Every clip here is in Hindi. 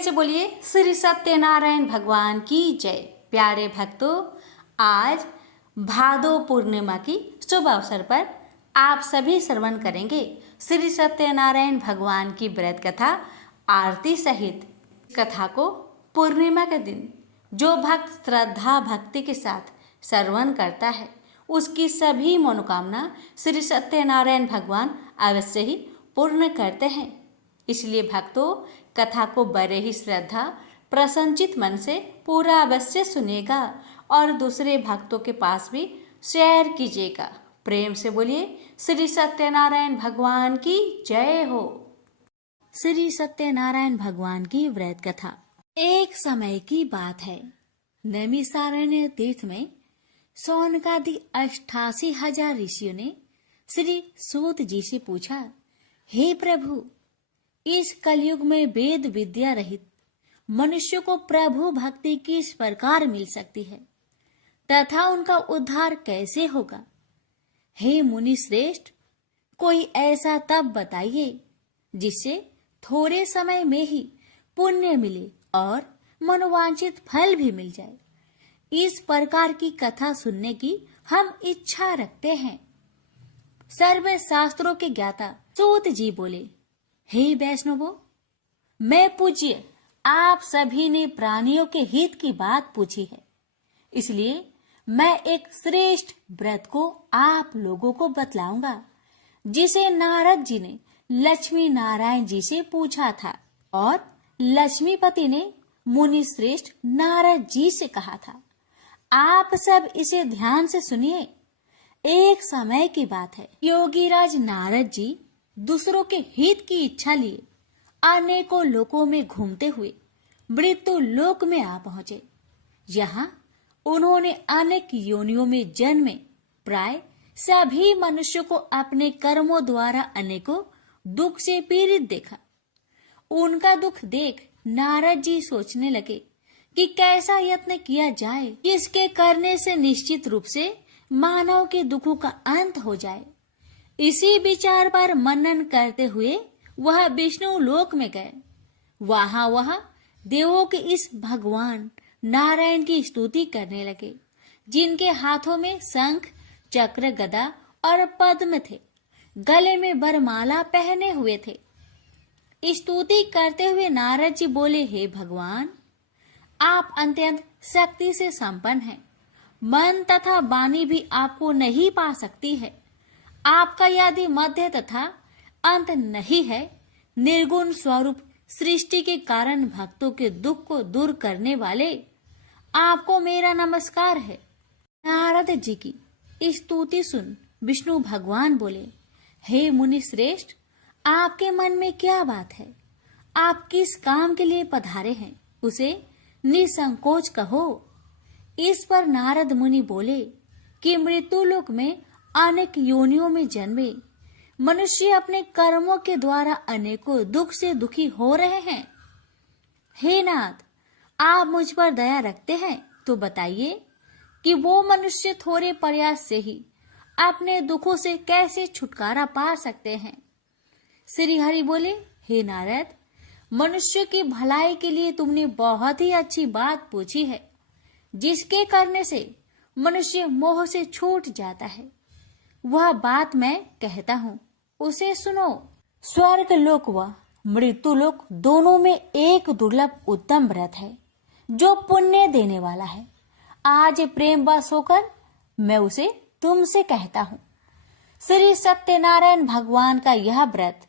से बोलिए श्री सत्यनारायण भगवान की जय। प्यारे भक्तों, आज भादो पूर्णिमा की शुभ अवसर पर आप सभी श्रवण करेंगे श्री सत्यनारायण भगवान की व्रत कथा आरती सहित। कथा को पूर्णिमा के दिन जो भक्त श्रद्धा भक्ति के साथ श्रवण करता है उसकी सभी मनोकामना श्री सत्यनारायण भगवान अवश्य ही पूर्ण करते हैं। इसलिए भक्तों, कथा को बड़े ही श्रद्धा प्रसन्नचित मन से पूरा अवश्य सुनेगा और दूसरे भक्तों के पास भी शेयर कीजिएगा। प्रेम से बोलिए श्री सत्यनारायण भगवान की जय हो। श्री सत्यनारायण भगवान की व्रत कथा। एक समय की बात है, नैमिषारण्य तीर्थ में सौनकादि 88,000 ऋषियों ने श्री सूत जी से पूछा, हे प्रभु, इस कलयुग में वेद विद्या रहित मनुष्य को प्रभु भक्ति किस प्रकार मिल सकती है तथा उनका उद्धार कैसे होगा? हे मुनि श्रेष्ठ, कोई ऐसा तप बताइए जिससे थोड़े समय में ही पुण्य मिले और मनोवांछित फल भी मिल जाए। इस प्रकार की कथा सुनने की हम इच्छा रखते हैं। सर्व शास्त्रों के ज्ञाता सूत जी बोले, हे वैष्णवों, मैं पूज्य आप सभी ने प्राणियों के हित की बात पूछी है, इसलिए मैं एक श्रेष्ठ व्रत को आप लोगों को बतलाऊंगा जिसे नारद जी ने लक्ष्मी नारायण जी से पूछा था और लक्ष्मीपति ने मुनि श्रेष्ठ नारद जी से कहा था। आप सब इसे ध्यान से सुनिए। एक समय की बात है, योगीराज नारद जी दूसरों के हित की इच्छा लिए अनेकों लोकों में घूमते हुए मृत्यु लोक में आ पहुंचे। यहाँ उन्होंने अनेक योनियों में जन्मे प्राय सभी मनुष्यों को अपने कर्मों द्वारा अनेकों दुख से पीड़ित देखा। उनका दुख देख नारद जी सोचने लगे कि कैसा यत्न किया जाए जिसके करने से निश्चित रूप से मानव के दुखों का अंत हो जाए। इसी विचार पर मनन करते हुए वह विष्णु लोक में गए। वह देवों के इस भगवान नारायण की स्तुति करने लगे, जिनके हाथों में शंख, चक्र, गदा और पद्म थे, गले में वरमाला पहने हुए थे। स्तुति करते हुए नारद जी बोले, हे भगवान, आप अत्यंत शक्ति से संपन्न हैं। मन तथा वाणी भी आपको नहीं पा सकती है। आपका यदि मध्य तथा अंत नहीं है, निर्गुण स्वरूप सृष्टि के कारण भक्तों के दुख को दूर करने वाले, आपको मेरा नमस्कार है। नारद जी की स्तुति सुन विष्णु भगवान बोले, हे मुनि श्रेष्ठ, आपके मन में क्या बात है? आप किस काम के लिए पधारे हैं, उसे निसंकोच कहो। इस पर नारद मुनि बोले कि मृत्यु लोक में अनेक योनियों में जन्मे मनुष्य अपने कर्मों के द्वारा अनेकों दुख से दुखी हो रहे हैं। हे नाथ, आप मुझ पर दया रखते हैं तो बताइए कि वो मनुष्य थोड़े प्रयास से ही अपने दुखों से कैसे छुटकारा पा सकते हैं। श्री हरि बोले, हे नारद, मनुष्य की भलाई के लिए तुमने बहुत ही अच्छी बात पूछी है, जिसके करने से मनुष्य मोह से छूट जाता है। वह बात मैं कहता हूँ, उसे सुनो। स्वर्ग लोक व मृत्यु लोक दोनों में एक दुर्लभ उत्तम व्रत है जो पुण्य देने वाला है। आज प्रेम वश होकर मैं उसे तुमसे कहता हूँ। श्री सत्यनारायण भगवान का यह व्रत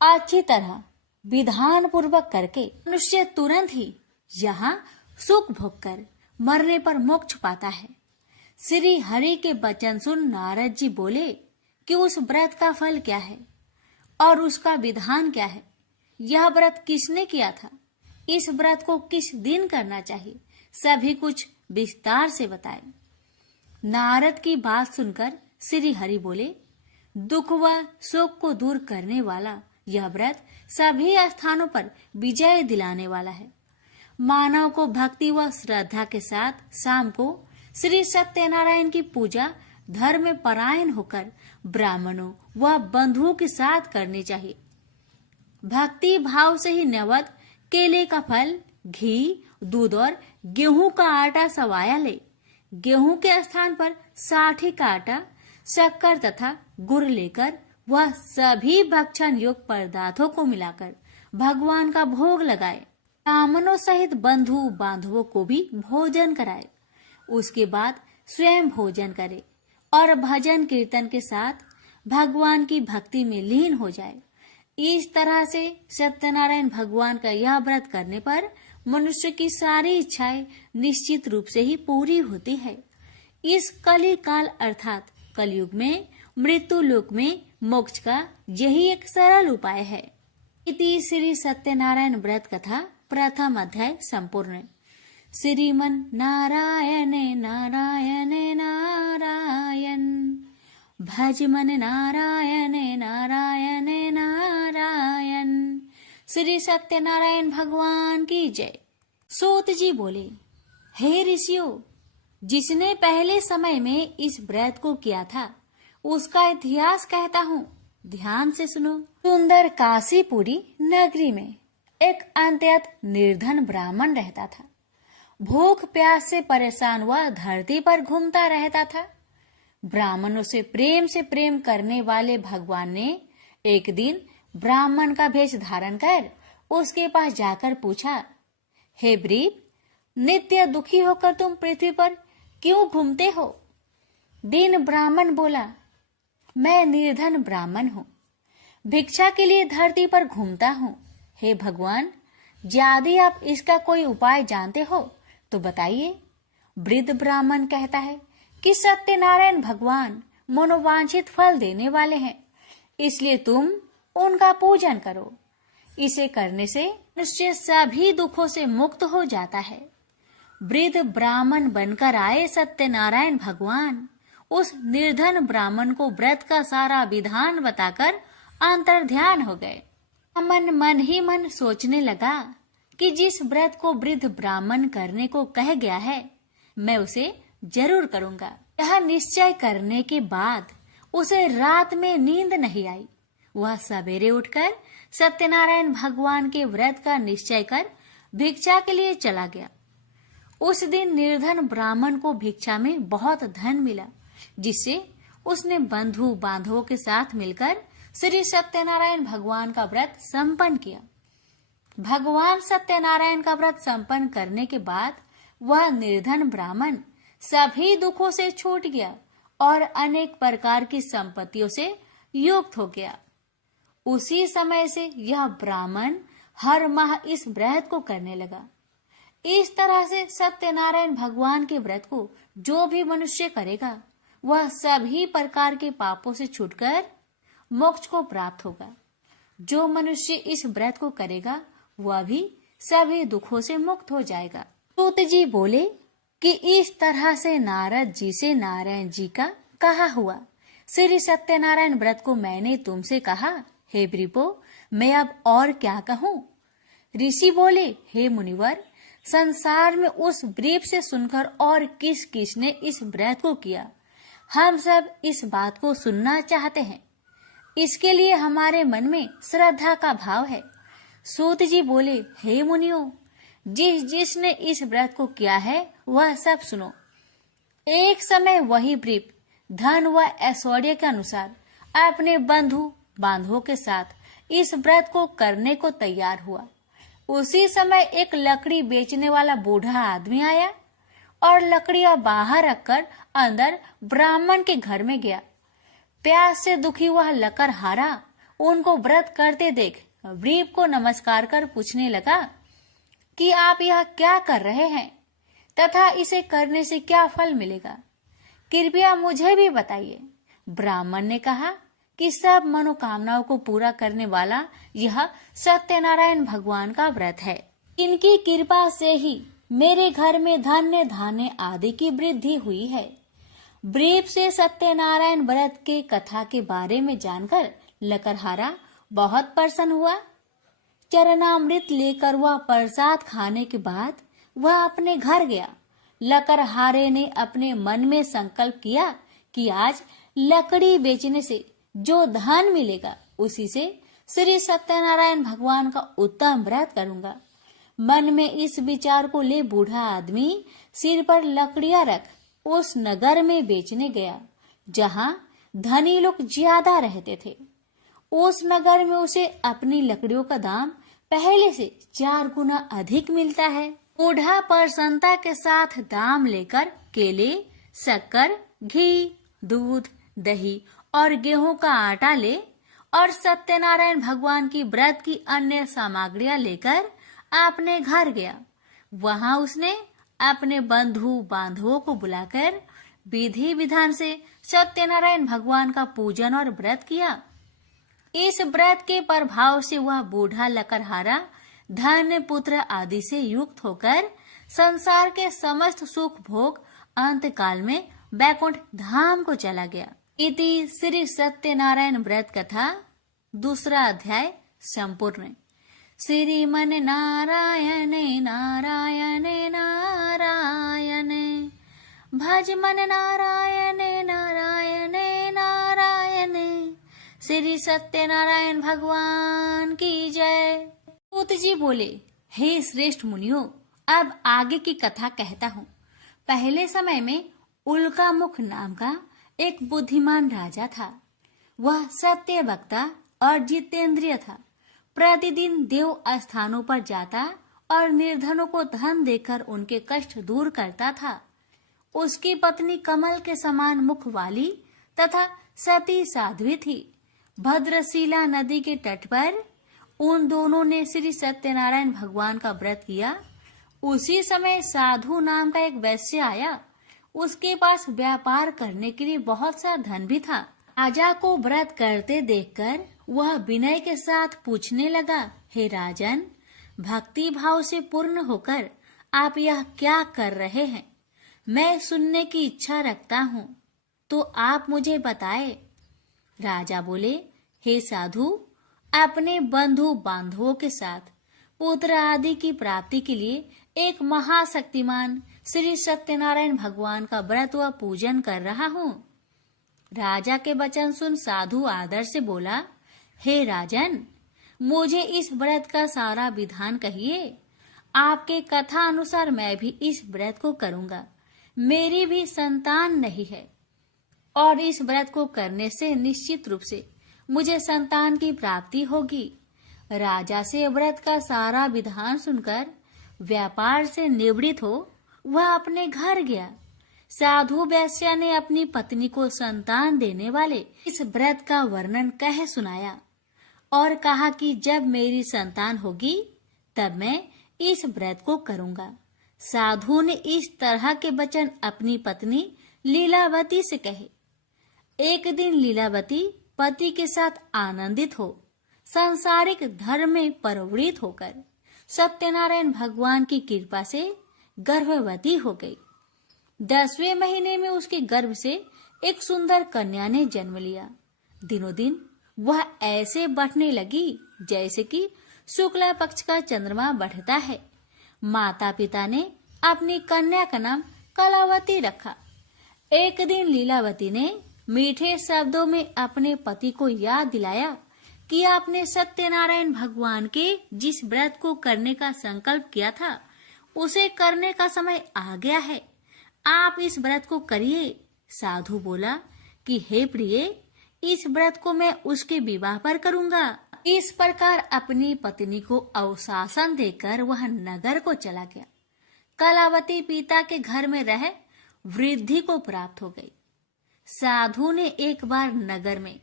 अच्छी तरह विधान पूर्वक करके मनुष्य तुरंत ही यहाँ सुख भोग कर मरने पर मोक्ष पाता है। श्री हरि के वचन सुन नारद जी बोले कि उस व्रत का फल क्या है और उसका विधान क्या है। यह व्रत किसने किया था, इस व्रत को किस दिन करना चाहिए, सभी कुछ विस्तार से बताए। नारद की बात सुनकर श्री हरि बोले, दुख व शोक को दूर करने वाला यह व्रत सभी स्थानों पर विजय दिलाने वाला है। मानव को भक्ति व श्रद्धा के साथ शाम को श्री सत्यनारायण की पूजा धर्म परायण होकर ब्राह्मणों व बंधुओं के साथ करनी चाहिए। भक्ति भाव से ही नैवेद्य केले का फल, घी, दूध और गेहूं का आटा सवाया ले। गेहूं के स्थान पर साठी का आटा, शक्कर तथा गुड़ लेकर वह सभी भक्षण योग्य पदार्थों को मिलाकर भगवान का भोग लगाए। ब्राह्मणों सहित बंधु बांधवों को भी भोजन कराए। उसके बाद स्वयं भोजन करे और भजन कीर्तन के साथ भगवान की भक्ति में लीन हो जाए। इस तरह से सत्यनारायण भगवान का यह व्रत करने पर मनुष्य की सारी इच्छाएं निश्चित रूप से ही पूरी होती है। इस कली काल अर्थात कलयुग में मृत्यु लोक में मोक्ष का यही एक सरल उपाय है। इति श्री सत्यनारायण व्रत कथा प्रथम अध्याय संपूर्ण। श्रीमन नारायणे नारायणे नारायण, भज मन नारायणे नारायणे नारायण। श्री सत्यनारायण भगवान की जय। सूत जी बोले, हे ऋषियों, जिसने पहले समय में इस व्रत को किया था उसका इतिहास कहता हूँ, ध्यान से सुनो। सुंदर काशीपुरी नगरी में एक अत्यंत निर्धन ब्राह्मण रहता था। भूख प्यास से परेशान हुआ धरती पर घूमता रहता था। ब्राह्मणों से प्रेम करने वाले भगवान ने एक दिन ब्राह्मण का भेष धारण कर उसके पास जाकर पूछा, हे ब्रीप, नित्य दुखी होकर तुम पृथ्वी पर क्यों घूमते हो? दीन ब्राह्मण बोला, मैं निर्धन ब्राह्मण हूँ, भिक्षा के लिए धरती पर घूमता हूँ। हे भगवान, यदि आप इसका कोई उपाय जानते हो तो बताइए। वृद्ध ब्राह्मण कहता है कि सत्यनारायण भगवान मनोवांछित फल देने वाले हैं, इसलिए तुम उनका पूजन करो। इसे करने से मनुष्य सभी दुखों से मुक्त हो जाता है। वृद्ध ब्राह्मण बनकर आए सत्यनारायण भगवान उस निर्धन ब्राह्मण को व्रत का सारा विधान बताकर अंतर्ध्यान हो गए। ब्राह्मण मन ही मन सोचने लगा कि जिस व्रत को वृद्ध ब्राह्मण करने को कह गया है, मैं उसे जरूर करूंगा। यह निश्चय करने के बाद उसे रात में नींद नहीं आई। वह सवेरे उठकर सत्यनारायण भगवान के व्रत का निश्चय कर भिक्षा के लिए चला गया। उस दिन निर्धन ब्राह्मण को भिक्षा में बहुत धन मिला, जिससे उसने बंधु बांधवों के साथ मिलकर श्री सत्यनारायण भगवान का व्रत संपन्न किया। भगवान सत्यनारायण का व्रत संपन्न करने के बाद वह निर्धन ब्राह्मण सभी दुखों से छूट गया और अनेक प्रकार की संपत्तियों से युक्त हो गया। उसी समय से यह ब्राह्मण हर माह इस व्रत को करने लगा। इस तरह से सत्यनारायण भगवान के व्रत को जो भी मनुष्य करेगा वह सभी प्रकार के पापों से छूटकर मोक्ष को प्राप्त होगा। जो मनुष्य इस व्रत को करेगा वह भी सभी दुखों से मुक्त हो जाएगा। सूत जी बोले कि इस तरह से नारद जी से नारायण जी का कहा हुआ श्री सत्यनारायण व्रत को मैंने तुमसे कहा। हे ब्रीपो, मैं अब और क्या कहूँ? ऋषि बोले, हे मुनिवर, संसार में उस ब्रीप से सुनकर और किस किस ने इस व्रत को किया, हम सब इस बात को सुनना चाहते हैं। इसके लिए हमारे मन में श्रद्धा का भाव है। सूत जी बोले, हे मुनियों, जिसने इस व्रत को किया है वह सब सुनो। एक समय वही ब्रीप धन व ऐश्वर्य के अनुसार अपने बंधु बांधवों के साथ इस व्रत को करने को तैयार हुआ। उसी समय एक लकड़ी बेचने वाला बूढ़ा आदमी आया और लकड़ियां बाहर रखकर अंदर ब्राह्मण के घर में गया। प्यास से दुखी वह लकड़हारा उनको व्रत करते देख ब्रीप को नमस्कार कर पूछने लगा कि आप यह क्या कर रहे हैं तथा इसे करने से क्या फल मिलेगा, कृपया मुझे भी बताइए। ब्राह्मण ने कहा कि सब मनोकामनाओं को पूरा करने वाला यह सत्यनारायण भगवान का व्रत है। इनकी कृपा से ही मेरे घर में धन्य धान्य आदि की वृद्धि हुई है। ब्रीप से सत्यनारायण व्रत के कथा के बारे में जानकर लकड़हारा बहुत प्रसन्न हुआ। चरणामृत लेकर वह प्रसाद खाने के बाद वह अपने घर गया। लकड़हारे ने अपने मन में संकल्प किया कि आज लकड़ी बेचने से जो धन मिलेगा उसी से श्री सत्यनारायण भगवान का उत्तम व्रत करूंगा। मन में इस विचार को ले बूढ़ा आदमी सिर पर लकड़ियां रख उस नगर में बेचने गया जहां धनी लोग ज्यादा रहते थे। उस नगर में उसे अपनी लकड़ियों का दाम पहले से 4 गुना अधिक मिलता है। बूढ़ा प्रसन्नता के साथ दाम लेकर केले, शक्कर, घी, दूध, दही और गेहूं का आटा ले और सत्यनारायण भगवान की व्रत की अन्य सामग्रियां लेकर अपने घर गया। वहां उसने अपने बंधु बांधवों को बुलाकर विधि विधान से सत्यनारायण भगवान का पूजन और व्रत किया। इस व्रत के प्रभाव से वह बूढ़ा लकड़हारा धन पुत्र आदि से युक्त होकर संसार के समस्त सुख भोग अंत काल में बैकुंठ धाम को चला गया। इति श्री सत्यनारायण व्रत कथा 2 अध्याय संपूर्ण। श्रीमन नारायण नारायण नारायण भज मन नारायण नारायण नारायण। श्री सत्यनारायण भगवान की जय। सूत जी बोले, हे श्रेष्ठ मुनियों, अब आगे की कथा कहता हूँ। पहले समय में उल्कामुख नाम का एक बुद्धिमान राजा था। वह सत्य वक्ता और जितेंद्रिय था। प्रतिदिन देव स्थानों पर जाता और निर्धनों को धन देकर उनके कष्ट दूर करता था। उसकी पत्नी कमल के समान मुख वाली तथा सती साध्वी थी। भद्रशिला नदी के तट पर उन दोनों ने श्री सत्यनारायण भगवान का व्रत किया। उसी समय साधु नाम का एक वैश्य आया। उसके पास व्यापार करने के लिए बहुत सा धन भी था। राजा को व्रत करते देखकर वह विनय के साथ पूछने लगा, हे राजन, भक्ति भाव से पूर्ण होकर आप यह क्या कर रहे हैं? मैं सुनने की इच्छा रखता हूँ, तो आप मुझे बताए। राजा बोले, हे साधु, अपने बंधु बांधवों के साथ पुत्र आदि की प्राप्ति के लिए एक महाशक्तिमान श्री सत्यनारायण भगवान का व्रत व पूजन कर रहा हूँ। राजा के वचन सुन साधु आदर से बोला, हे राजन, मुझे इस व्रत का सारा विधान कहिए। आपके कथा अनुसार मैं भी इस व्रत को करूँगा। मेरी भी संतान नहीं है और इस व्रत को करने से निश्चित रूप से मुझे संतान की प्राप्ति होगी। राजा से व्रत का सारा विधान सुनकर व्यापार से निवृत्त हो वह अपने घर गया। साधु वैश्य ने अपनी पत्नी को संतान देने वाले इस व्रत का वर्णन कह सुनाया और कहा कि जब मेरी संतान होगी तब मैं इस व्रत को करूँगा। साधु ने इस तरह के वचन अपनी पत्नी लीलावती से कहे। एक दिन लीलावती पति के साथ आनंदित हो सांसारिक धर्म में प्रवृत्त होकर सत्यनारायण भगवान की कृपा से गर्भवती हो गई। 10वें महीने में उसके गर्भ से एक सुंदर कन्या ने जन्म लिया। दिनों दिन वह ऐसे बढ़ने लगी जैसे कि शुक्ला पक्ष का चंद्रमा बढ़ता है। माता पिता ने अपनी कन्या का नाम कलावती रखा। एक दिन लीलावती ने मीठे शब्दों में अपने पति को याद दिलाया कि आपने सत्यनारायण भगवान के जिस व्रत को करने का संकल्प किया था उसे करने का समय आ गया है। आप इस व्रत को करिए। साधु बोला कि हे प्रिय, इस व्रत को मैं उसके विवाह पर करूंगा। इस प्रकार अपनी पत्नी को अवशासन देकर वह नगर को चला गया। कलावती पिता के घर में रह वृद्धि को प्राप्त हो गई। साधु ने एक बार नगर में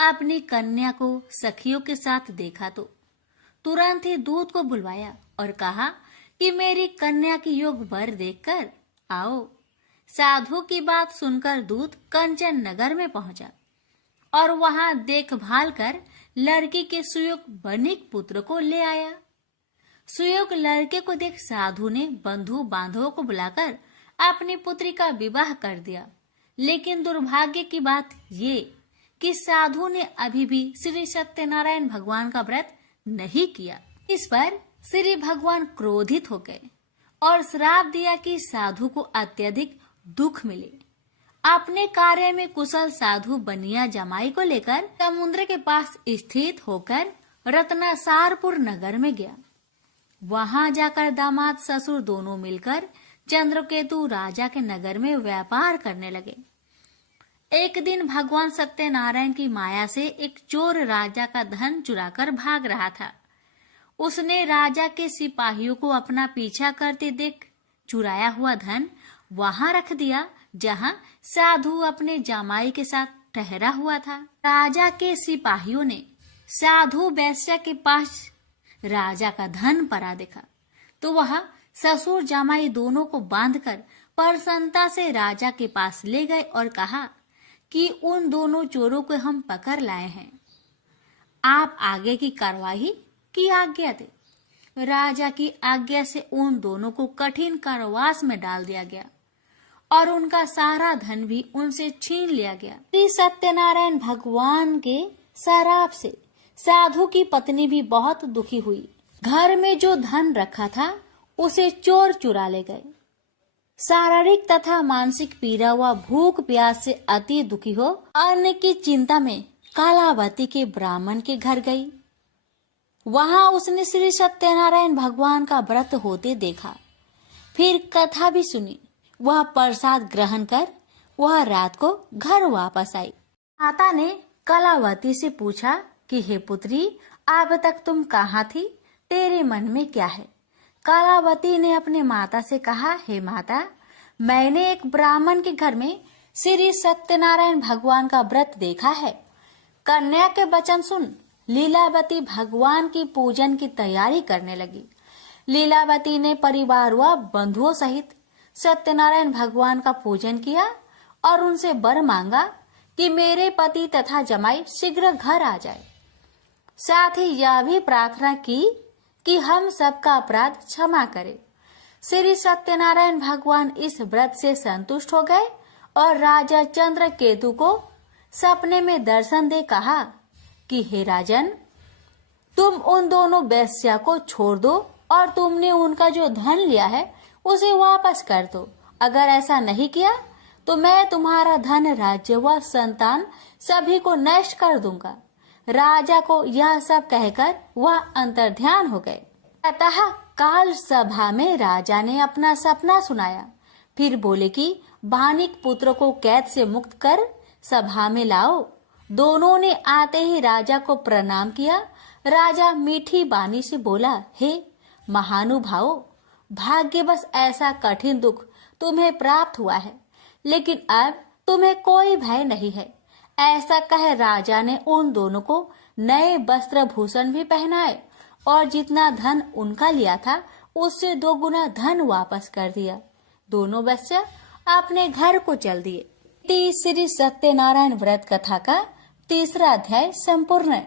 अपनी कन्या को सखियों के साथ देखा तो तुरंत ही दूत को बुलवाया और कहा कि मेरी कन्या की योग वर देखकर आओ। साधु की बात सुनकर दूत कंचन नगर में पहुंचा और वहां देखभाल कर लड़की के सुयोग बनिक पुत्र को ले आया। सुयोग लड़के को देख साधु ने बंधु बांधवों को बुलाकर अपनी पुत्री का विवाह कर दिया। लेकिन दुर्भाग्य की बात ये कि साधु ने अभी भी श्री सत्यनारायण भगवान का व्रत नहीं किया। इस पर श्री भगवान क्रोधित हो गए और श्राप दिया कि साधु को अत्यधिक दुख मिले। अपने कार्य में कुशल साधु बनिया जमाई को लेकर समुद्र के पास स्थित होकर रत्नासारपुर नगर में गया। वहां जाकर दामाद ससुर दोनों मिलकर चंद्रकेतु राजा के नगर में व्यापार करने लगे। एक दिन भगवान सत्यनारायण की माया से एक चोर राजा का धन चुराकर भाग रहा था। उसने राजा के सिपाहियों को अपना पीछा करते देख चुराया हुआ धन वहां रख दिया जहां साधु अपने जमाई के साथ ठहरा हुआ था। राजा के सिपाहियों ने साधु वैश्य के पास राजा का धन पड़ा देखा तो वह ससुर जमाई दोनों को बांधकर प्रसन्नता से राजा के पास ले गए और कहा कि उन दोनों चोरों को हम पकड़ लाए हैं, आप आगे की कार्रवाई की आज्ञा दे। राजा की आज्ञा से उन दोनों को कठिन कारावास में डाल दिया गया और उनका सारा धन भी उनसे छीन लिया गया। श्री सत्यनारायण भगवान के शराप से साधु की पत्नी भी बहुत दुखी हुई। घर में जो धन रखा था उसे चोर चुरा ले गए। शारीरिक तथा मानसिक पीड़ा व भूख प्यास से अति दुखी हो अन्न की चिंता में कालावती के ब्राह्मण के घर गई। वहां उसने श्री सत्यनारायण भगवान का व्रत होते देखा। फिर कथा भी सुनी। वह प्रसाद ग्रहण कर वह रात को घर वापस आई। माता ने कलावती से पूछा कि हे पुत्री, अब तक तुम कहाँ थी, तेरे मन में क्या है? कलावती ने अपने माता से कहा, हे माता, मैंने एक ब्राह्मण के घर में श्री सत्यनारायण भगवान का व्रत देखा है। कन्या के वचन सुन लीलावती भगवान की पूजन की तैयारी करने लगी। लीलावती ने परिवार व बंधुओं सहित सत्यनारायण भगवान का पूजन किया और उनसे वर मांगा कि मेरे पति तथा जमाई शीघ्र घर आ जाए। साथ ही यह भी प्रार्थना की कि हम सबका अपराध क्षमा करे। श्री सत्यनारायण भगवान इस व्रत से संतुष्ट हो गए और राजा चंद्रकेतु को सपने में दर्शन दे कहा कि हे राजन, तुम उन दोनों वेश्या को छोड़ दो और तुमने उनका जो धन लिया है उसे वापस कर दो। अगर ऐसा नहीं किया तो मैं तुम्हारा धन, राज्य व संतान सभी को नष्ट कर दूंगा। राजा को यह सब कहकर वह अंतर्ध्यान हो गए। अतः काल सभा में राजा ने अपना सपना सुनाया। फिर बोले कि बानिक पुत्र को कैद से मुक्त कर सभा में लाओ। दोनों ने आते ही राजा को प्रणाम किया। राजा मीठी बानी से बोला, हे महानुभावों, भाग्यवश ऐसा कठिन दुख तुम्हें प्राप्त हुआ है, लेकिन अब तुम्हें कोई भय नहीं है। ऐसा कह राजा ने उन दोनों को नए वस्त्र भूषण भी पहनाए और जितना धन उनका लिया था उससे 2 गुना धन वापस कर दिया। दोनों वेश्या अपने घर को चल दिए। श्री सत्यनारायण व्रत कथा का 3रा अध्याय संपूर्ण।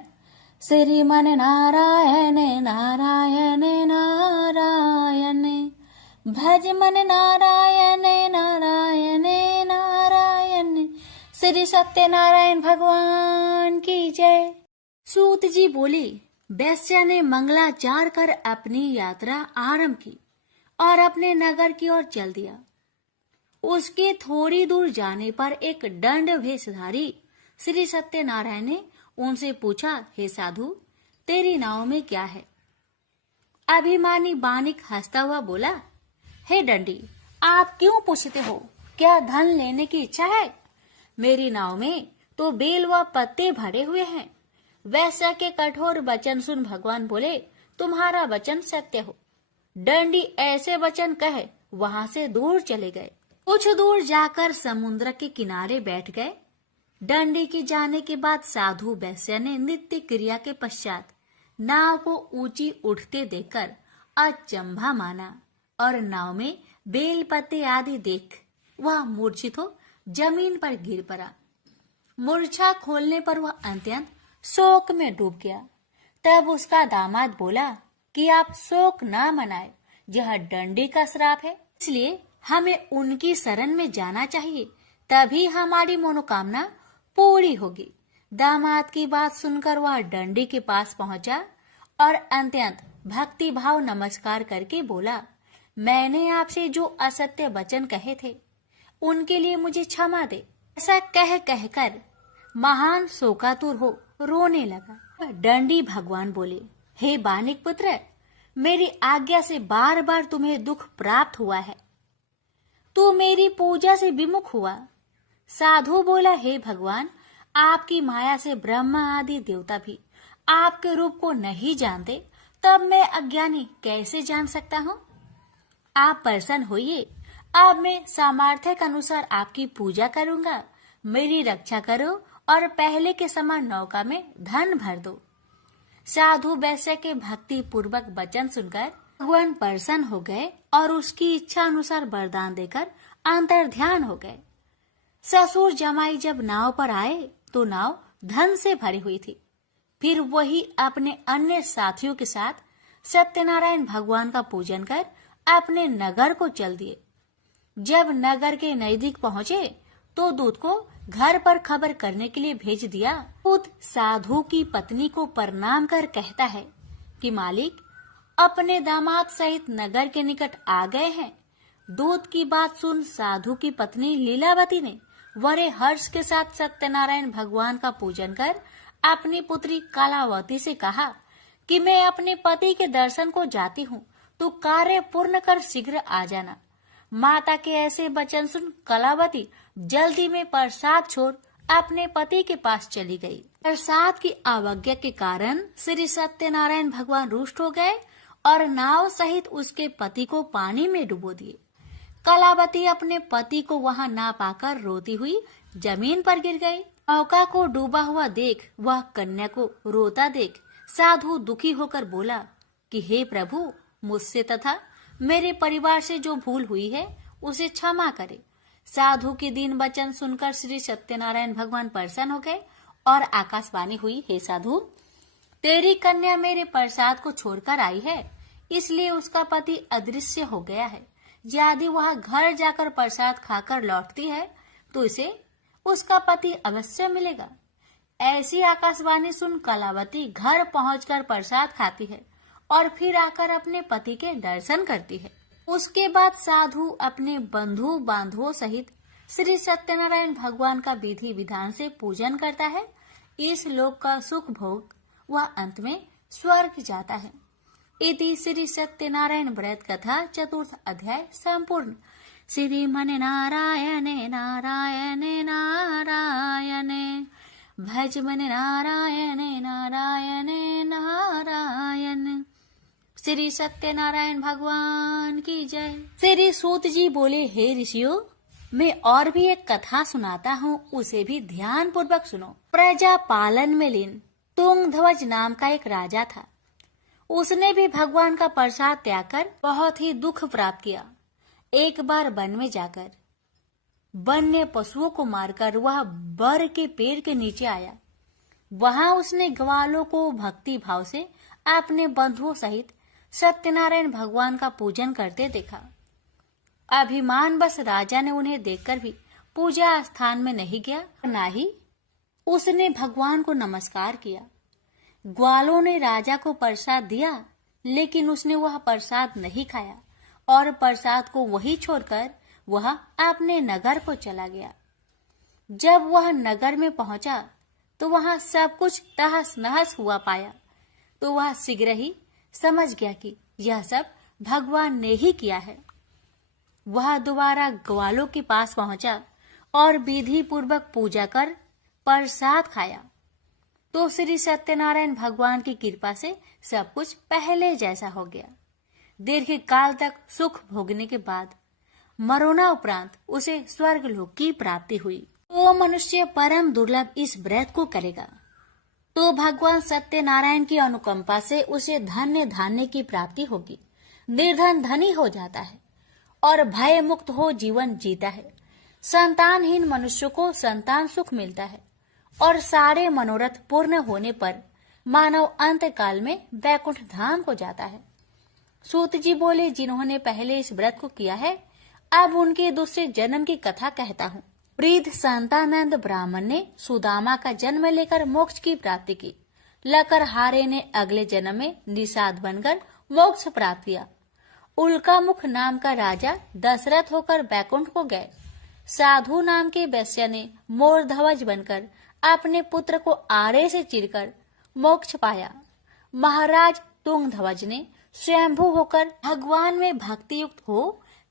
श्रीमन नारायण नारायण नारायण, भज मन नारायण नारायण नारायण। श्री सत्यनारायण भगवान की जय। सूत जी बोले, वैश्या ने मंगलाचार कर अपनी यात्रा आरंभ की और अपने नगर की ओर चल दिया। उसके थोड़ी दूर जाने पर एक दंड वेशधारी श्री सत्यनारायण ने उनसे पूछा, हे साधु, तेरी नाव में क्या है? अभिमानी बानिक हंसता हुआ बोला, हे दंडी, आप क्यों पूछते हो? क्या धन लेने की इच्छा है? मेरी नाव में तो बेल व पत्ते भरे हुए हैं। वैश्या के कठोर वचन सुन भगवान बोले, तुम्हारा वचन सत्य हो। दंडी ऐसे वचन कहे वहां से दूर चले गए। कुछ दूर जाकर समुद्र के किनारे बैठ गए। दंडी के जाने के बाद साधु वैश्या ने नित्य क्रिया के पश्चात नाव को ऊंची उठते देखकर अचंभा माना और नाव में बेल पत्ते आदि देख वह मूर्छित हो जमीन पर गिर पड़ा। मूर्छा खोलने पर वह अत्यंत शोक में डूब गया। तब उसका दामाद बोला कि आप शोक ना मनाए, यह दंडी का श्राप है, इसलिए हमें उनकी शरण में जाना चाहिए, तभी हमारी मनोकामना पूरी होगी। दामाद की बात सुनकर वह दंडी के पास पहुंचा और अत्यंत भक्ति भाव नमस्कार करके बोला, मैंने आपसे जो असत्य वचन कहे थे उनके लिए मुझे क्षमा दे। ऐसा कहकर महान शोकातुर हो रोने लगा। दंडी भगवान बोले, हे बानिक पुत्र, मेरी आज्ञा से बार बार तुम्हें दुख प्राप्त हुआ है। तू मेरी पूजा से विमुख हुआ। साधु बोला, हे भगवान, आपकी माया से ब्रह्मा आदि देवता भी आपके रूप को नहीं जानते, तब मैं अज्ञानी कैसे जान सकता हूँ? आप प्रसन्न होइए, अब मैं सामर्थ्य के अनुसार आपकी पूजा करूंगा। मेरी रक्षा करो और पहले के समान नौका में धन भर दो। साधु वैश्य के भक्ति पूर्वक वचन सुनकर भगवान प्रसन्न हो गए और उसकी इच्छा अनुसार वरदान देकर अंतर ध्यान हो गए। ससुर जमाई जब नाव पर आए तो नाव धन से भरी हुई थी। फिर वही अपने अन्य साथियों के साथ सत्यनारायण भगवान का पूजन कर अपने नगर को चल दिए। जब नगर के नजदीक पहुंचे तो दूत को घर पर खबर करने के लिए भेज दिया। दूत साधु की पत्नी को प्रणाम कर कहता है कि मालिक अपने दामाद सहित नगर के निकट आ गए हैं। दूत की बात सुन साधु की पत्नी लीलावती ने बड़े हर्ष के साथ सत्यनारायण भगवान का पूजन कर अपनी पुत्री कलावती से कहा कि मैं अपने पति के दर्शन को जाती हूँ, तू कार्य पूर्ण कर शीघ्र आ जाना। माता के ऐसे वचन सुन कलावती जल्दी में प्रसाद छोड़ अपने पति के पास चली गई। प्रसाद की अवज्ञा के कारण श्री सत्यनारायण भगवान रुष्ट हो गए और नाव सहित उसके पति को पानी में डुबो दिए। कलावती अपने पति को वहां ना पाकर रोती हुई जमीन पर गिर गई। नौका को डूबा हुआ देख वह कन्या को रोता देख साधु दुखी होकर बोला कि हे प्रभु, मुझसे तथा मेरे परिवार से जो भूल हुई है उसे क्षमा करे। साधु के दीन वचन सुनकर श्री सत्यनारायण भगवान प्रसन्न हो गए और आकाशवाणी हुई, हे साधु, तेरी कन्या मेरे प्रसाद को छोड़कर आई है, इसलिए उसका पति अदृश्य हो गया है। यदि वह घर जाकर प्रसाद खाकर लौटती है तो इसे उसका पति अवश्य मिलेगा। ऐसी आकाशवाणी सुन कलावती घर पहुंचकर प्रसाद खाती है और फिर आकर अपने पति के दर्शन करती है। उसके बाद साधु अपने बंधु बांधवों सहित श्री सत्यनारायण भगवान का विधि विधान से पूजन करता है। इस लोक का सुख भोग वह अंत में स्वर्ग जाता है। इति श्री सत्यनारायण व्रत कथा चतुर्थ अध्याय संपूर्ण। श्रीमन नारायणे नारायणे नारायणे भज मन नारायणे नारायणे नारायण। श्री सत्यनारायण भगवान की जय। श्री सूत जी बोले, हे ऋषियों, मैं और भी एक कथा सुनाता हूँ, उसे भी ध्यान पूर्वक सुनो। प्रजा पालन में लीन तुंगध्वज नाम का एक राजा था। उसने भी भगवान का प्रसाद त्याग कर बहुत ही दुख प्राप्त किया। एक बार वन में जाकर वन्य पशुओं को मारकर वह बर के पेड़ के नीचे आया। वहां उसने ग्वालों को भक्ति भाव से अपने बंधुओं सहित सत्यनारायण भगवान का पूजन करते देखा। अभिमान बस राजा ने उन्हें देखकर भी पूजा स्थान में नहीं गया, न ही उसने भगवान को नमस्कार किया। ग्वालों ने राजा को प्रसाद दिया, लेकिन उसने वह प्रसाद नहीं खाया और प्रसाद को वहीं छोड़कर वह अपने नगर को चला गया। जब वह नगर में पहुंचा तो वहां सब कुछ तहस नहस हुआ पाया, तो वह शीघ्र ही समझ गया कि यह सब भगवान ने ही किया है। वह दोबारा ग्वालों के पास पहुंचा और विधि पूर्वक पूजा कर प्रसाद खाया, तो श्री सत्यनारायण भगवान की कृपा से सब कुछ पहले जैसा हो गया। दीर्घ काल तक सुख भोगने के बाद मरोना उपरांत उसे स्वर्ग लोक की प्राप्ति हुई। तो मनुष्य परम दुर्लभ इस व्रत को करेगा तो भगवान सत्यनारायण की अनुकंपा से उसे धन्य धान्य की प्राप्ति होगी। निर्धन धनी हो जाता है और भय मुक्त हो जीवन जीता है। संतानहीन मनुष्य को संतान सुख मिलता है और सारे मनोरथ पूर्ण होने पर मानव अंत काल में वैकुंठ धाम को जाता है। सूत जी बोले, जिन्होंने पहले इस व्रत को किया है, अब उनके दूसरे जन्म की कथा कहता हूँ। वृद्ध संतानंद ब्राह्मण ने सुदामा का जन्म लेकर मोक्ष की प्राप्ति की। लकरहारे ने अगले जन्म में निषाद बनकर मोक्ष प्राप्त किया। उल्कामुख नाम का राजा दशरथ होकर वैकुंठ को गए। साधु नाम के वैश्य ने मोर ध्वज बनकर अपने पुत्र को आरे से चीरकर मोक्ष पाया। महाराज तुंगध्वज ने स्वयंभू होकर भगवान में भक्ति युक्त हो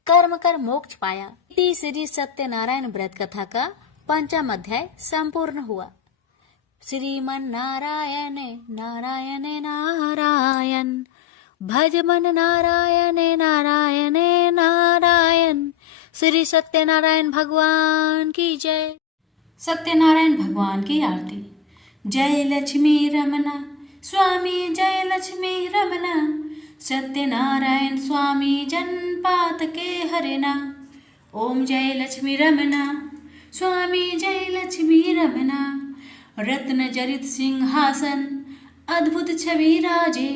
कर्म कर मोक्ष पाया। श्री सत्यनारायण व्रत कथा का 5वां अध्याय संपूर्ण हुआ। श्रीमन नारायण नारायण नारायण, भज मन नारायण नारायण नारायण। श्री सत्यनारायण भगवान की जय। सत्यनारायण भगवान की आरती। जय लक्ष्मी रमना स्वामी, जय लक्ष्मी रमना, सत्यनारायण स्वामी जनपात के हरना। ओम जय लक्ष्मी रमना स्वामी, जय लक्ष्मी रमना। रत्न जरित सिंहासन अद्भुत छवि राजे,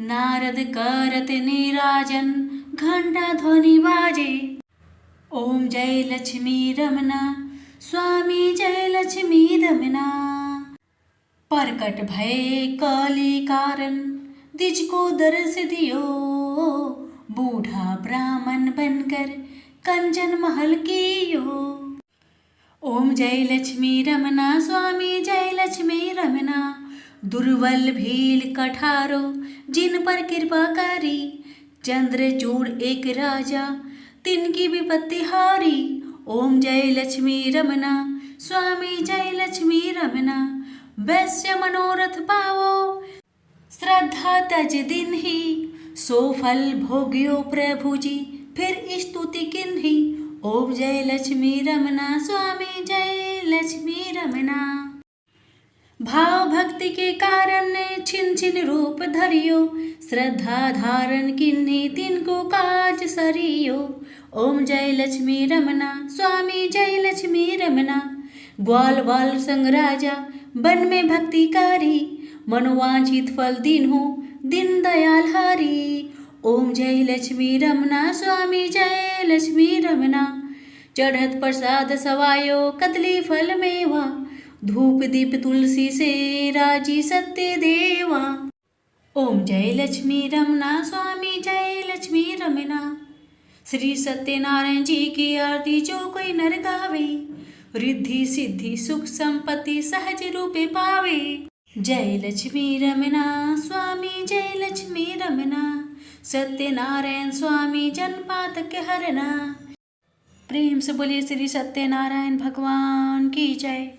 नारद करत नीराजन घंटा ध्वनि बाजे। ओम जय लक्ष्मी रमना स्वामी, जय लक्ष्मी रमना। प्रकट भय काली कारण द्विज को दर्श दियो, बूढ़ा ब्राह्मण बनकर कंचन महल कियो। ओम जय लक्ष्मी रमना स्वामी, जय लक्ष्मी रमना। दुर्बल भील कठारो जिन पर कृपा करी, चंद्रचूड़ एक राजा तिनकी विपत्ति हारी। ओम जय लक्ष्मी रमना स्वामी, जय लक्ष्मी रमना। वैश्य मनोरथ पावो श्रद्धा तज दिन ही, सो फल भोग्यो प्रभु जी फिर स्तुति किन्ही। ओम जय लक्ष्मी रमना स्वामी, जय लक्ष्मी रमना। भाव भक्ति के कारण ने छिन छिन रूप धरियो, श्रद्धा धारण किन्ही तिनको काज सरियो। ओम जय लक्ष्मी रमना स्वामी, जय लक्ष्मी रमना। ग्वाल वाल संग राजा वन में भक्ति कारी, मनोवांछित फल दीन्हो दिन दयाल हारी। ओम जय लक्ष्मी रमना स्वामी, जय लक्ष्मी रमना। चढ़त प्रसाद सवायो कदली फल मेवा, धूप दीप तुलसी से राजी सत्य देवा। ओम जय लक्ष्मी रमना स्वामी, जय लक्ष्मी रमना। श्री सत्यनारायण जी की आरती जो कोई नर गावे, रिद्धि सिद्धि सुख संपत्ति सहज रूपे पावे। जय लक्ष्मी रमना स्वामी, जय लक्ष्मी रमना। सत्यनारायण स्वामी जनपात के हरना। प्रेम से बोलिए श्री सत्यनारायण भगवान की जय।